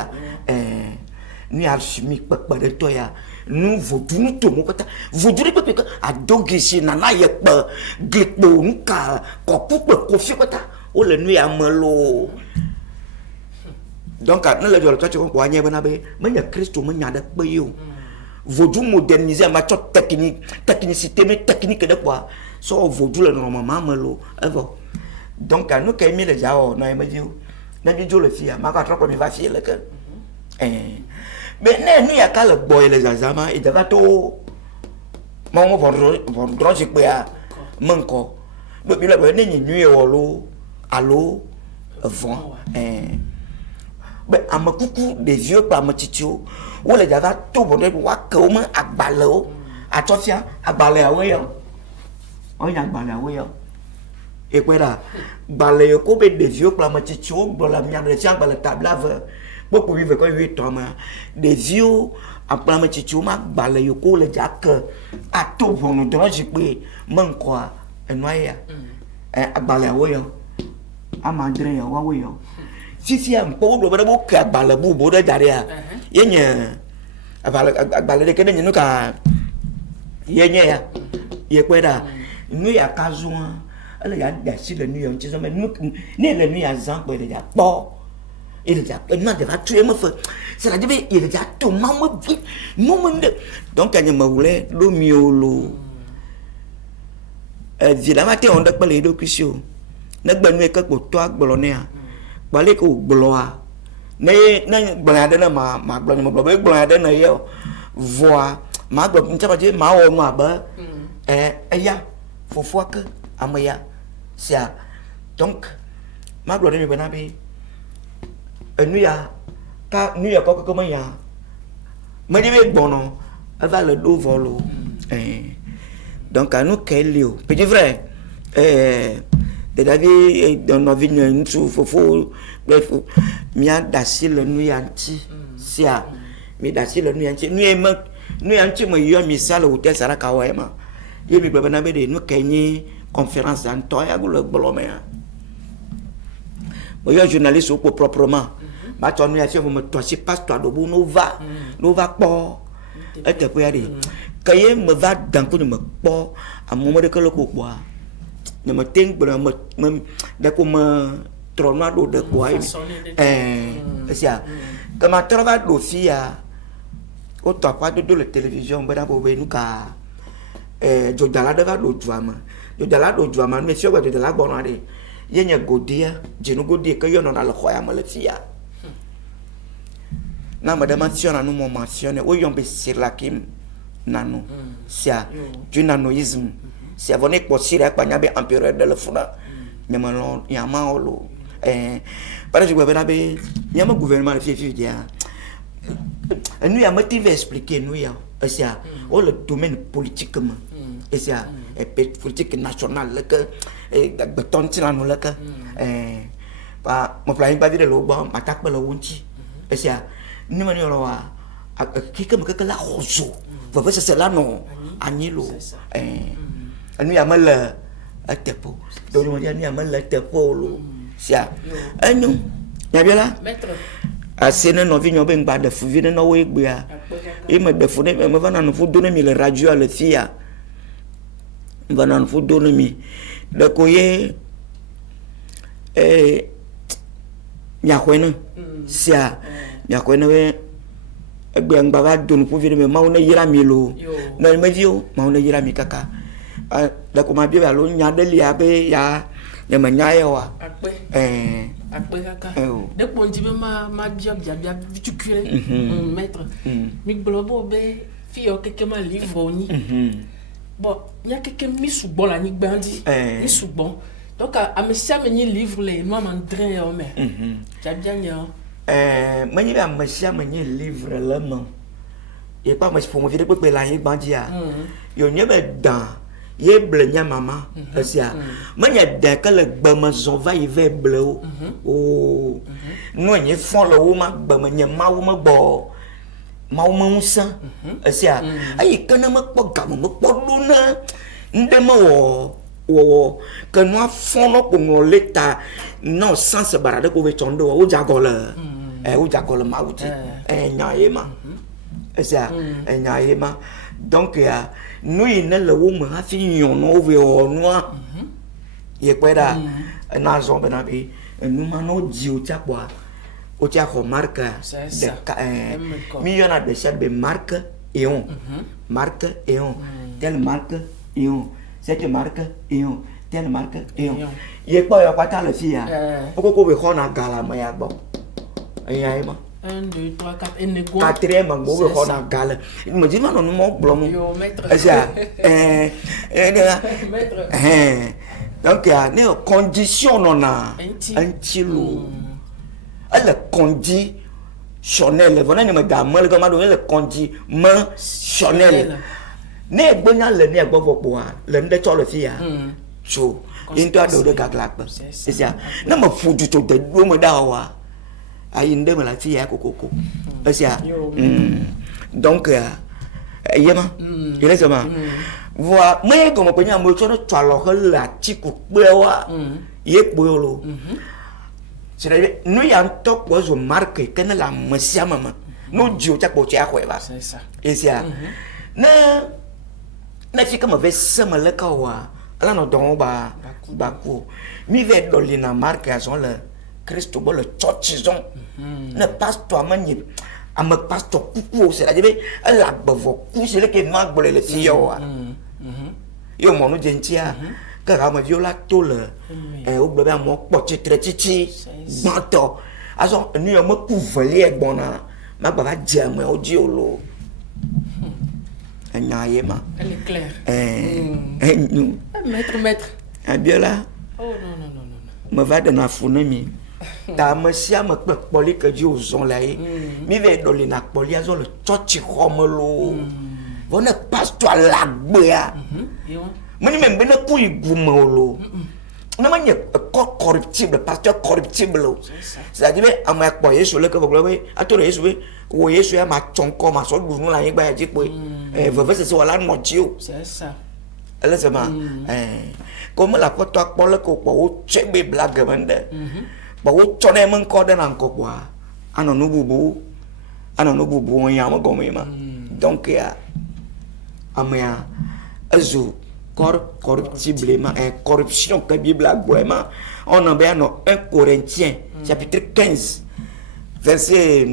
nous alchimique pas de toi ya nous voudou nous tomo pata voudou pas que a dogisi na na ye pa gitbo nka ko pupo ko fi pata o le nuit amelo donc na le jolo to ko anye bana be manya Christo manya da pe yo voudou moderniser ma technicité mais technique de quoi so voudou le normalement amelo avant donc nous quand même le jao na imagine na bi jo le fia ma ka trop me va fier le que mais nous y a qu'à le boy les azama et d'avoir tout mon vont je peux à manco mais il a besoin de nuit au l'eau à l'eau vent mais à ma coucou des vieux par ma titio ou les d'avoir tout bon de voir comment à balao à toi tiens à balai à oui on y a balai à oui et quoi là balai au coupe des vieux par ma titio dans la mienne de tiens par la table lave beaucoup vivre quand 8 ans des vieux après me chichu ma bale yoko le jack a to vonu do ji pe man kwa enoya agbale wo yo amandre yo wa wo yo sisi am po do bo ka agbale bu bo da jare a yenye agbale de kede nyinu ka yenye ya ye kweda nu ya kazuan ele ya da si le nu yo nti so me nu ne le nu ya zan pe de ja po il y a un de va tuer me fait c'est la dit il y a tout maman donc quand je me voulais le miolo évidemment tu on doit parler de question ne ben que pour toi bolonia balé ko bloa ne blade na ma blon mo blade na yo voix ma blon tu pas dire ma o ma ba ya faut fois que amaya c'est donc ma blon me benabe nuit à pas comment ya mais il bon elle va le dos volo donc à nous qu'elle est petit frère de David dans nos vignes nous faut bref mia d'asil le nuit anti sia mais d'asil le nuit anti nuit anti moi yo mi sala hôtel sara kawaima yemi baba be de nous kenyi conférence dans toi ya le blomé moi yo journaliste pour proprement ma ton nuit affaire me toi c'est pas toi de bon nous va pas et te peut aller quand il me va dans pour me pas à moment de que le quoi ne me ting pour me de comme trône de quoi c'est ça comme à travers dossier au top pas de la télévision ben pour nous ka jodala de va do drama mais sur de la bonne année yenya godia jenu godia que yo non na le khoya ma le fia na madame mentionne nous mentionne o yombe sur la kim nanu sia du nanoïsme c'est avone ko sira pa nyabe empereur de le funa nyama no yama olo para je gouvernement be yama gouvernement le fifi dia nous y a motivé expliquer nous ya sia o le domaine politiquement et ça politique nationale que beton tina nous là que pa mo plan pas dire le bon attaque le wunti et ça ni mani lo wa qui comme que la rozo va faire c'est là non anilo nous y a mal à tepo donc on dit nous y a mal à tepo lo ça nous ya bien là maître asene no vinyo ben ba da fuvine no we gbia e me da fune me va na no fu donner mi le radio le fia va na no fu donner mi de koye nya kwena sia nya kwena we egbe ngba va donu fu vire me ma una yira mi lo na me vio ma una yira mi kaka da ko ma bi ba lo nya de lia be ya ne ma nya ye wa après kaka de ponti be ma job jabia vitukure maître mi globo be fio keke ma livre ni bon il y a quelqu'un mi soubon la ni bandi mi soubon donc à me sia me ni livre les moi m'entraîner au mais jabia ni me ni me sia me ni livre là non et pas me pour me dire que la ni bandi a yo ni be dan ye blenya mama asia manya da kala gbama zova ive bleu no nye fon lo wo ma gbama nya ma wo ma gbo ma wo ma unsa asia ai kana ma kpo gam ma kpo luna ndema wo kana fon lo ko ngoleta no sans barade ko ve chondo wo jagola wo jagola ma wuti nya yema asia nya yema donc nous il ne le ou ma fi on over noa ye kweda na zo be na bi nous ma no di o tia kwa o tia ko marque de millionnaire de chef de marque et on marque et on telle marque et on cette marque et on telle marque et on ye kwa ya kwata le fi ya ko be khona gala ma ya bo ai ma 1, 2, 3, 4 et négo. Quatrième mango, on a galé. Il me dit, non, non, non, blond. Yo, maître. Donc, il y a des conditions, on a un kilo. Elle conditionne. Voilà, il me dit, moi, le conditionnel. Ne bon le ne bon pour le ne to le fia. So, il doit de gagla. C'est ça. Ne me fous du tout de me dawa. Aïe, ne me la fille à coco. C'est ça. Donc, yema, il est ça. Voilà, mais comme on peut dire, moi, je suis alors la chico bewa, yé boyolo. C'est-à-dire, nous y a un top où je marque que la messia maman. Nous Dieu t'as porté à quoi C'est ça. Et c'est ça. Na fika ma ve sama le kawa. Ala no don ba ko. Mi ve do li na marque à son le Christ bo le church zon. Ne pasteur mani. Ama pasteur kuku c'est-à-dire la bavo ku c'est le que marque bo le fio wa. Yo mo no gentia. Ka ga ma viola to le. O gbe ba mo poche tretichi. Gbanto. Aso ni yo mo ku voler gbona. Ma ba dia mo o di olo. Elle est claire. Maître. Bien là. Oh non. Me va de na funemi. Ta mesia me poli que Dieu aux là. Mi ve do le na poli azo le chochi romelo. Vous ne passe toi la bea. Mani même ben ku igumolo. Na manye corruptible, pasteur corruptible. C'est-à-dire à ma croyé sur le que vous voulez, à tout les jouer, ou Yesu ya ma chonko ma so dunu la yin gba je pe. Veve c'est wala mo ti o. C'est ça. Elle c'est ma. Comme la photo ko le ko o chebe blague mende. Ba o chone men ko de nan ko kwa. Ano no bubu on ya mo gomme ma. Donc ya amia azu corruptiblement corruption que Bible a boema on en bien 1 Corinthiens chapitre 15 verset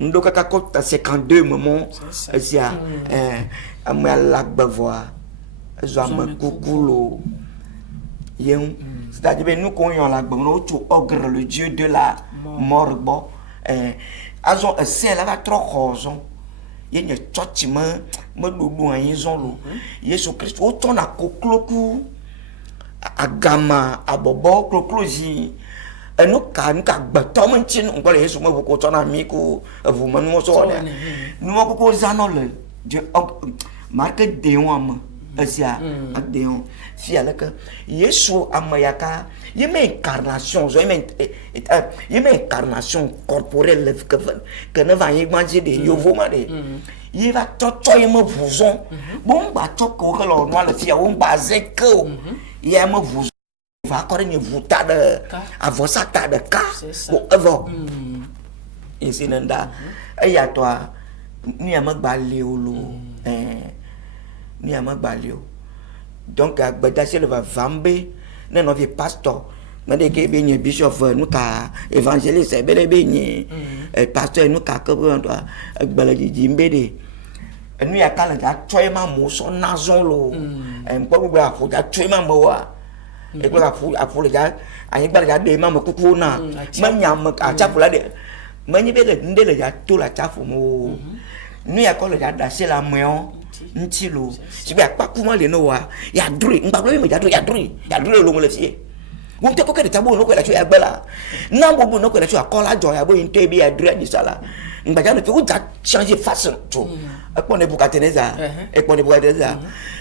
ndoka kakota 52 moment c'est amia la bavoa zama kukulo yen c'est-à-dire nous connaissons la bon tu ogre le dieu de la mort bon azon c'est là trop raison il y a church me dudu anyi zonlo Yesu Christ o tona kokloku agama abobo kloklozi enu ka gbato mo ntin ngole Yesu mo ko tona mi ko evu mo no so le nu mo ko zano le je marque deon asia adeon fi alaka Yesu amayaka yeme incarnation zo yeme incarnation corporelle que ne va y manger de yovo ma de il va toto yeme vuzon bon ba toko que lo no le fi o ba zeko yeme vuzon va encore ne vuta de avosa ta de ka o evo ici nanda aya toi ni amagba leolo ni amagbalio donc agbada se le va vambe ne no vi pastor na de ke be ni bishop nu ka evangeliste be le be ni pastor nu ka ko ndo agbala ji mbede nu ya kala ja toy ma mo so na zon lo npo gbo afu ja toy ma mo wa e gbo afu le ja ayin gba ja de ma mo kuku na ma nyam ka chafu la de ma ni be le ndele ja to la chafu mo nu ya ko le ja da se la mo ntilo si ba pa kuma le no wa ya dure ngba lo me ya dure lo mo le fie won te ko ke de tabo no ko la chu ya gbala na bobu no ko la chu akola jo ya bo inte bi ya dure di sala ngba ja no fi o ja changer façon to e pon ne bukateneza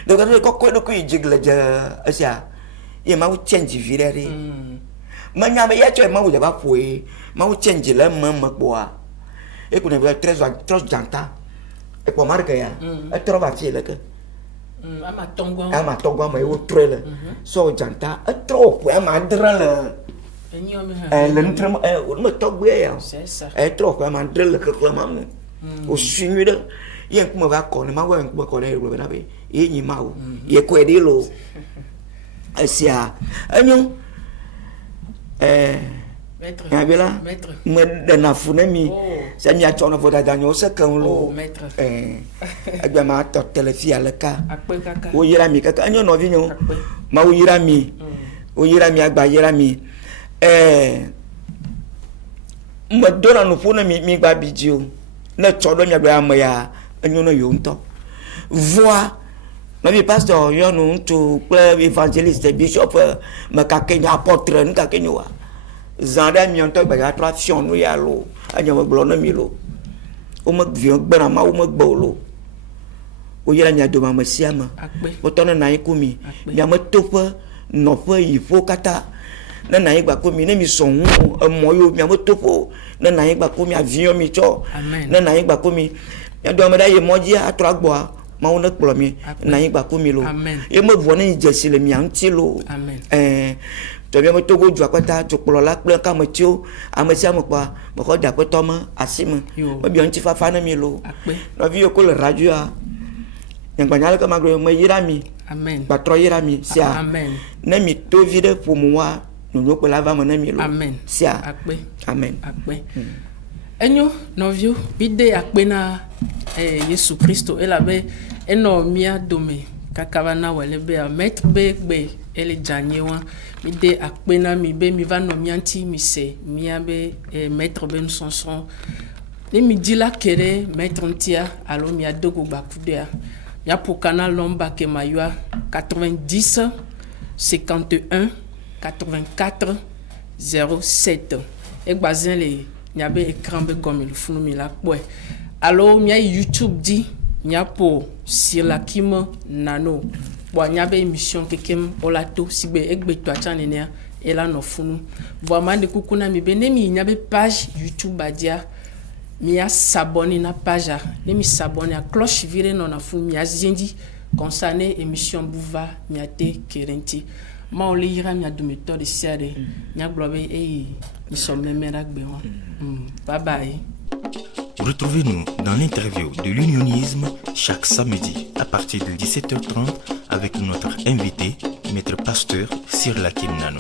donc ko ko ijigle ja asia ye ma u change virere ma nya me ya cho ma u ja ba foi ma u change le ma po a e ko ne ba très janta e po marca ya e trova fie que ama tongo ma o trailer so janta e tropo e ma drele le ntrem o me togbe ya c'est ça e tropo e ma drele que clama o swingu de ye ko ma ko ne ma wa ko ne ro na be ye nyi ma o ye ko e lo asia anyo maître me de na funemi se mi a chono voda danyo se kan lo maître agba ma to telefia le ka akpe kaka o yira mi kaka anyo no vinyo ma o yira mi agba yira mi me dona no funemi mi gba bidio na chodo mi agba ma ya anyo no yo nto voix na mi pastor yo no nto pe evangeliste bishop me ka kenya apôtre nka kenyo zanda mi onto ba ga traction no ya lo anya mo glo na mi lo o mo gvi gbara ma o mo gbo lo o yira nya do ma masiama o to na yi kumi ya mo topo no fo yi fo kata na yi gba kumi na mi so hu mo yo mi mo topo na yi gba kumi avion mi cho na yi gba kumi ya do me da ye moji atra gbo ma wona kplo mi na yin gba ko mi lo e mo bo ni jesi le mi anti lo to bi mo to go ju apata to kplo la kplo ka mo ti o amesi ampa mo ko da pe to mo asimo mo bi anti fa na mi lo no vi ko le radio a yang banyale ka magro mo yira mi patro yira mi sia na mi to vide pour moi no ko la va mo na mi lo sia amen enyo novio bide akpena Yesu Kristo elabe eno mia dome kakavana welebe a maître be ele janyewa bide akpena mi be mi va no mianti mi se mia be maître ben sonson ni mi dila kere maître ntia alo mi adogo bakudea ya pour canal lomba ke maywa 90 51 84 07 e bazin le nyabe écran be comme le funu mi la boy alors mia YouTube dit nya po sur la kim nano bo nyabe émission kekem olato sibe egbe to achanenia et là no funu vraiment de kukuna mi benemi nyabe page YouTube badia mia s'abonner na page ne mi s'abonner à cloche virée non na funu mia zindi concerné émission bouva miate kerenti ma on lira mia de méthode siare nya globe nous sommes les meilleurs. Bye bye. Retrouvez-nous dans l'interview de l'unionisme chaque samedi à partir de 17h30 avec notre invité, maître pasteur Sirla Kim Nano.